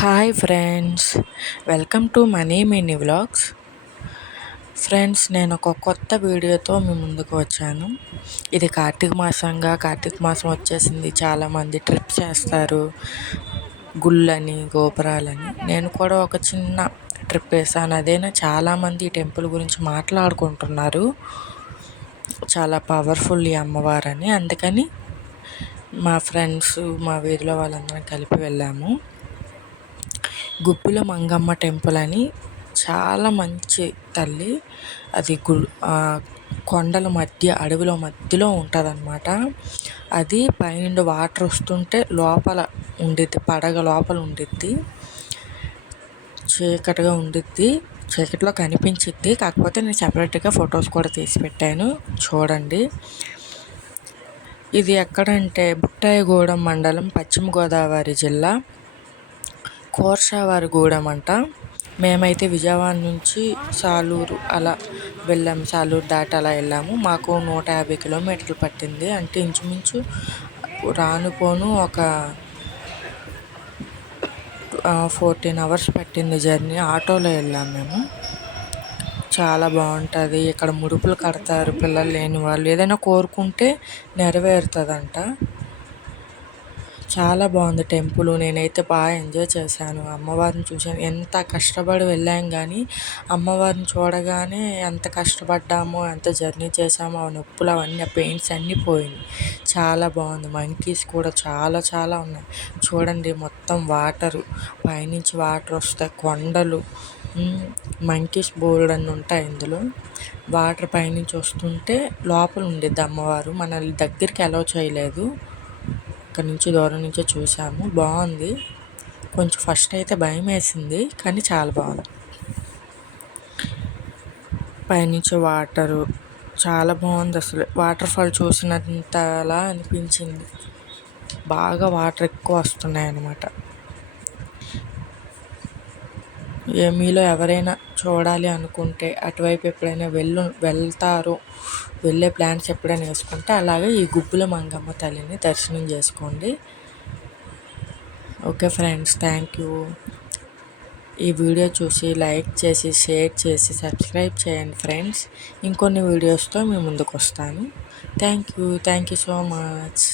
Hi friends welcome to money mini vlogs friends నేను ఒక కొత్త వీడియోతో మీ ముందుకు వచ్చాను. ఇది కార్తీక మాసంగా కార్తీక మాసం వచ్చేసింది. చాలామంది ట్రిప్ చేస్తారు. గుళ్ళని గోపురాలని. నేను కూడా ఒక చిన్న ట్రిప్ వేసాను. అదేనా చాలామంది ఈ టెంపుల్ గురించి మాట్లాడుకుంటున్నారు. చాలా పవర్ఫుల్ ఈ అమ్మవారని. అందుకని మా ఫ్రెండ్స్ మా వీధిలో వాళ్ళందరం కలిపి వెళ్ళాము. గుబ్బుల మంగమ్మ టెంపుల్ అని చాలా మంచి తల్లి. అది గు కొండల మధ్య అడవిలో మధ్యలో ఉంటుందన్నమాట. అది పైనుండి వాటర్ వస్తుంటే లోపల ఉండిద్ది పడగ లోపల ఉండిద్ది. చీకటిగా ఉండిద్ది చీకటిలో కనిపించిద్ది. కాకపోతే నేను సపరేట్గా ఫొటోస్ కూడా తీసి పెట్టాను. చూడండి. ఇది ఎక్కడంటే బుట్టాయిగూడెం మండలం పశ్చిమ గోదావరి జిల్లా. కోర్షావారిగూడెం అంట. మేమైతే విజయవాడ నుంచి సాలూరు అలా వెళ్ళాము సాలూరు దాటి అలా వెళ్ళాము. మాకు నూట యాభై కిలోమీటర్లు పట్టింది. అంటే ఇంచుమించు రాను పోను ఒక ఫోర్టీన్ అవర్స్ పట్టింది జర్నీ. ఆటోలో వెళ్ళాము మేము. చాలా బాగుంటుంది. ఇక్కడ ముడుపులు కడతారు. పిల్లలు లేని వాళ్ళు ఏదైనా కోరుకుంటే నెరవేరుతుందంట. చాలా బాగుంది టెంపుల్. నేనైతే బాగా ఎంజాయ్ చేశాను. అమ్మవారిని చూశాను. ఎంత కష్టపడి వెళ్ళాం కానీ అమ్మవారిని చూడగానే ఎంత కష్టపడ్డామో ఎంత జర్నీ చేసామో ఆ నొప్పులు అవన్నీ ఆ పెయిన్స్ అన్నీ పోయింది చాలా బాగుంది. మంకీస్ కూడా చాలా చాలా ఉన్నాయి. చూడండి మొత్తం వాటరు. పైనుంచి వాటర్ వస్తాయి. కొండలు. మంకీస్ బోర్డు అని ఉంటాయి ఇందులో. వాటర్ పైనుంచి వస్తుంటే లోపల ఉండేది అమ్మవారు. మనల్ని దగ్గరికి అలౌ చేయలేదు. అక్కడి నుంచి దూరం నుంచే చూసాము బాగుంది. కొంచెం ఫస్ట్ అయితే భయం వేసింది కానీ చాలా బాగుంది. పైనుంచి వాటరు చాలా బాగుంది అసలు. వాటర్ ఫాల్ చూసినంతలా అనిపించింది. బాగా వాటర్ ఎక్కువ వస్తున్నాయి అన్నమాట మీలో ఎవరైనా చూడాలి అనుకుంటే అటువైపు ఎప్పుడైనా వెళ్ళు వెళ్తారో వెళ్ళే ప్లాన్స్ ఎప్పుడైనా వేసుకుంటే అలాగే ఈ గుబ్బుల మంగమ్మ తల్లిని దర్శనం చేసుకోండి. Okay friends thank you. ఈ వీడియో చూసి లైక్ చేసి షేర్ చేసి సబ్స్క్రైబ్ చేయండి ఫ్రెండ్స్. ఇంకొన్ని వీడియోస్తో మీ ముందుకు వస్తాను. Thank you thank you so much.